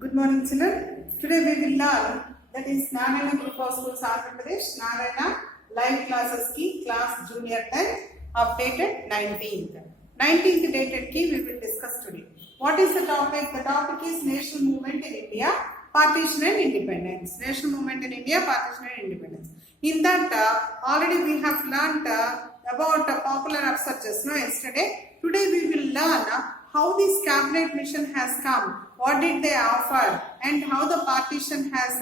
Good morning, children. Today we will learn that is Narayana Group of Schools, Andhra Pradesh, Narayana live classes key class junior 10 updated 19th. 19th dated key we will discuss today. What is the topic? The topic is national movement in India, partition and independence. National movement in India, partition and independence. In that already we have learnt about popular upsurges yesterday. Today we will learn how this cabinet mission has come, what did they offer, and how the partition has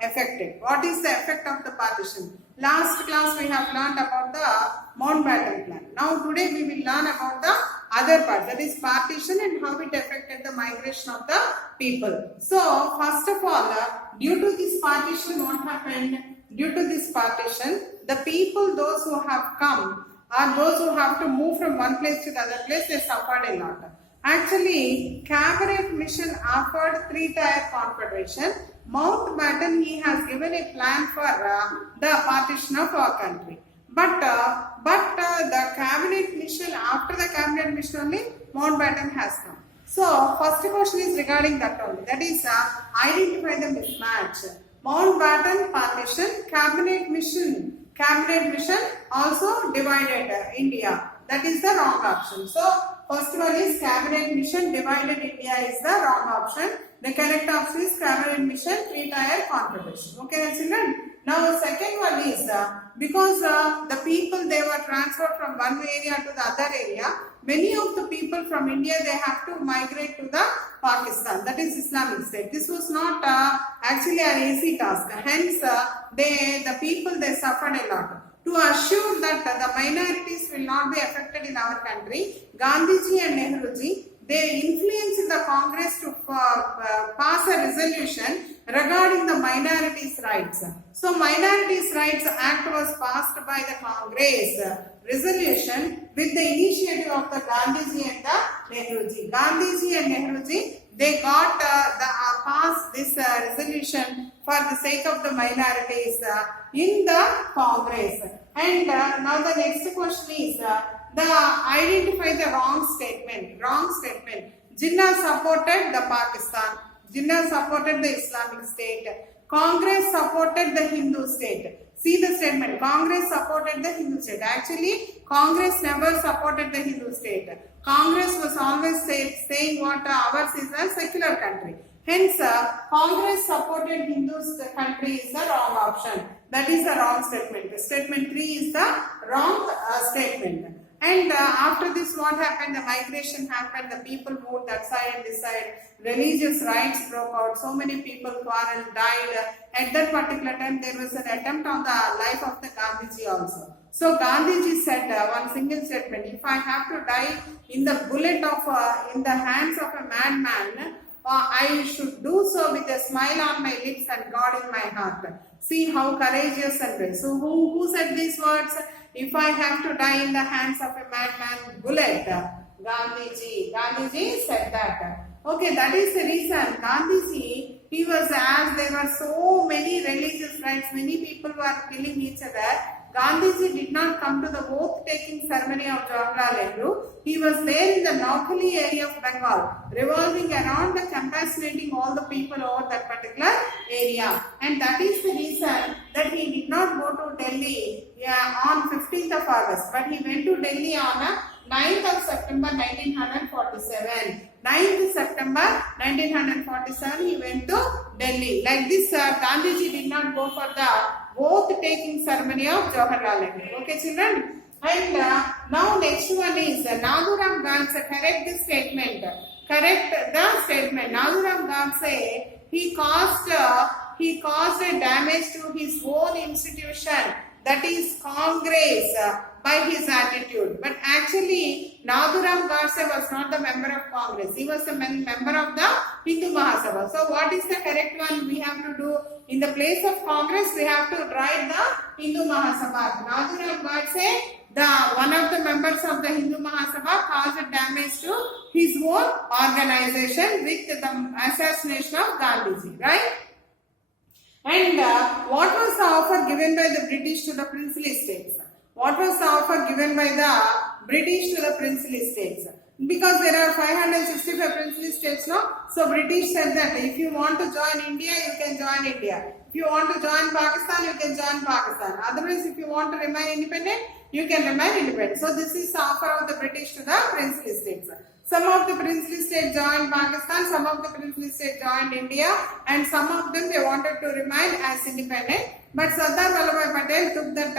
affected. What is the effect of the partition? Last class we have learned about the Mountbatten plan. Now today we will learn about the other part, that is partition and how it affected the migration of the people. So first of all, due to this partition, what happened? Due to this partition, the people, those who have come or those who have to move from one place to the other place, they suffered a lot. Actually, Cabinet Mission offered three-tier confederation. Mountbatten, he has given a plan for the partition of our country. But the Cabinet Mission, after the Cabinet Mission only, Mountbatten has come. So, first question is regarding that only. That is, identify the mismatch. Mountbatten partition, Cabinet Mission also divided India. That is the wrong option. So, first one is Cabinet Mission divided India is the wrong option. The correct option is Cabinet Mission three-tier confederation. Okay, children. Now, second one is because the people, they were transferred from one area to the other area. Many of the people from India, they have to migrate to the Pakistan, that is Islamic State. This was not actually an easy task. Hence, the people, they suffered a lot. To assure that the minorities will not be affected in our country, Gandhiji and Nehruji, they influenced the Congress to pass a resolution regarding the minorities' rights. So, Minorities Rights Act was passed by the Congress resolution with the initiative of the Gandhiji and the Nehruji. Gandhiji and Nehruji, they got passed this resolution for the sake of the minorities in the Congress. And now the next question is identify the wrong statement. Wrong statement. Jinnah supported the Pakistan. Jinnah supported the Islamic State. Congress supported the Hindu state. See the statement. Congress supported the Hindu state. Actually, Congress never supported the Hindu state. Congress was always saying what ours is a secular country. Hence, Congress supported Hindu country is the wrong option. That is the wrong statement. Statement 3 is the wrong statement. And after this, what happened? The migration happened. The people moved that side and this side. Religious riots broke out. So many people quarreled, died. At that particular time, there was an attempt on the life of the Gandhiji also. So Gandhiji said one single statement: if I have to die in the bullet of in the hands of a madman, I should do so with a smile on my lips and God in my heart. See how courageous and brave. So who said these words? If I have to die in the hands of a madman bullet, Gandhiji. Gandhiji said that. Okay, that is the reason. Gandhiji, he was, as there were so many religious rights, many people were killing each other. Gandhiji did not come to the oath-taking ceremony of Jawaharlal Nehru. He was there in the Noakhali area of Bengal, revolving around and compassionating all the people over that particular area. And that is the reason that he did not go to Delhi on 15th of August, but he went to Delhi on 9th of September 1947. 9th September 1947, he went to Delhi. Like this, Gandhiji did not go for the oath-taking ceremony of Jawaharlal Nehru. Okay, children? And now next one is Nathuram Godse. Correct this statement. Correct the statement. Nathuram Godse, he caused a damage to his own institution, that is Congress, by his attitude. But actually, Nathuram Godse was not the member of Congress. He was the member of the Hindu Mahasabha. So, what is the correct one we have to do? In the place of Congress, we have to write the Hindu Mahasabha. Nathuram Godse, one of the members of the Hindu Mahasabha, caused damage to his own organization with the assassination of Gandhiji, right? And what was the offer given by the British to the princely states? What was the offer given by the British to the princely states? Because there are 565 princely states now. So British said that if you want to join India, you can join India. If you want to join Pakistan, you can join Pakistan. Otherwise, if you want to remain independent, you can remain independent. So this is the offer of the British to the princely states. Some of the princely states joined Pakistan, some of the princely states joined India, and some of them they wanted to remain as independent. But Sardar Vallabhbhai Patel took the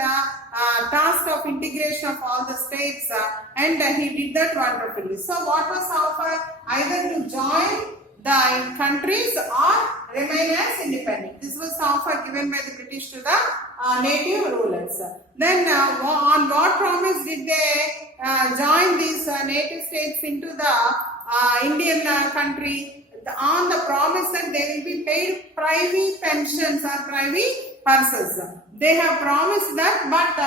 task of integration of all the states and he did that wonderfully. So what was offered? Either to join the countries or remain as independent. This was the offer given by the British to the native rulers. Then on what promise did they join these native states into the Indian country? On the promise that they will be paid privy pensions or privy purses. They have promised that, but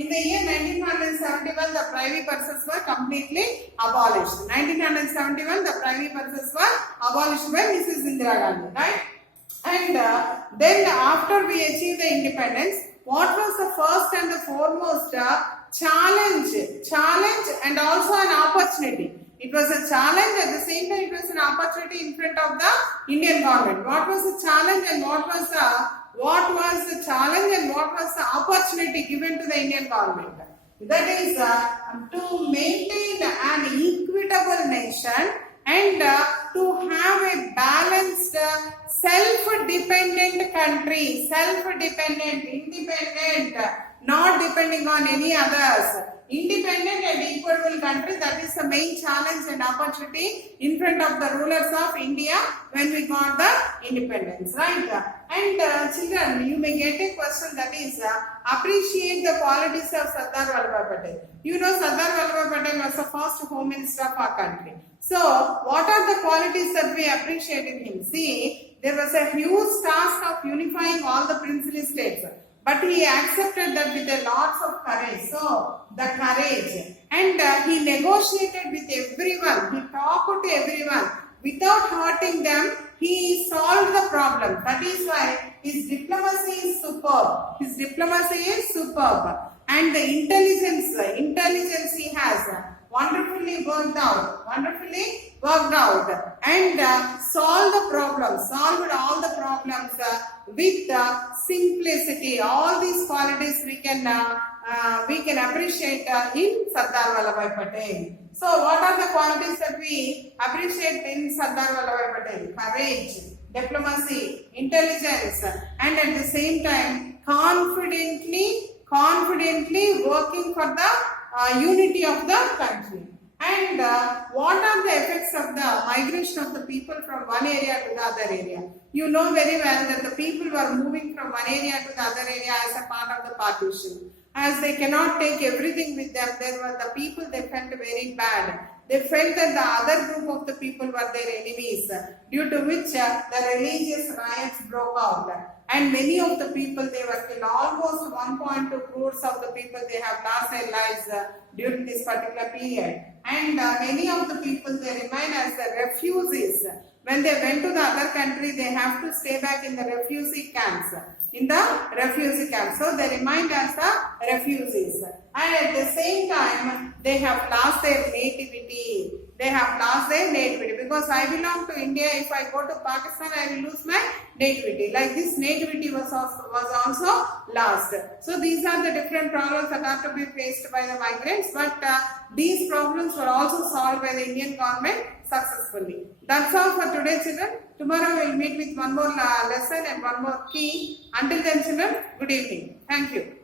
in the year 1971, the privy purses were completely abolished. 1971, the privy purses were abolished by Mrs. Indira Gandhi, right? And then after we achieved the independence, what was the first and the foremost challenge and also an opportunity? It was a challenge, at the same time it was an opportunity in front of the Indian government. What was the challenge and what was the challenge and what was the opportunity given to the Indian government? That is to maintain an equitable nation and to have a balanced, self-dependent country, self-dependent, independent, not depending on any others. Independent and equitable country, that is the main challenge and opportunity in front of the rulers of India when we got the independence, right? And children, you may get a question that is appreciate the qualities of Sardar Vallabhbhai Patel. You know Sardar Vallabhbhai Patel was the first Home Minister of our country. So what are the qualities that we appreciate in him? See, there was a huge task of unifying all the princely states. But he accepted that with a lots of courage. So, the courage. And he negotiated with everyone. He talked to everyone. Without hurting them, he solved the problem. That is why his diplomacy is superb. His diplomacy is superb. And the intelligence he has wonderfully worked out. And solved all the problems with simplicity. All these qualities we can appreciate in Sardar Vallabhbhai Patel. So what are the qualities that we appreciate in Sardar Vallabhbhai Patel? Courage, diplomacy, intelligence, and at the same time confidently working for the unity of the country. And what are the effects of the migration of the people from one area to the other area? You know very well that the people were moving from one area to the other area as a part of the partition. As they cannot take everything with them, there were the people, they felt very bad. They felt that the other group of the people were their enemies, due to which the religious riots broke out. And many of the people, they were killed. Almost 1.2 crores of the people, they have lost their lives during this particular period. And many of the people, they remain as the refugees. When they went to the other country, they have to stay back in the refugee camps. So they remained as the refugees. And at the same time, they have lost their nativity. Because I belong to India, if I go to Pakistan, I will lose my nativity. Like this, nativity was also lost. So these are the different problems that are to be faced by the migrants. But these problems were also solved by the Indian government successfully. That's all for today, children. Tomorrow we will meet with one more lesson and one more key. Until then, children, good evening. Thank you.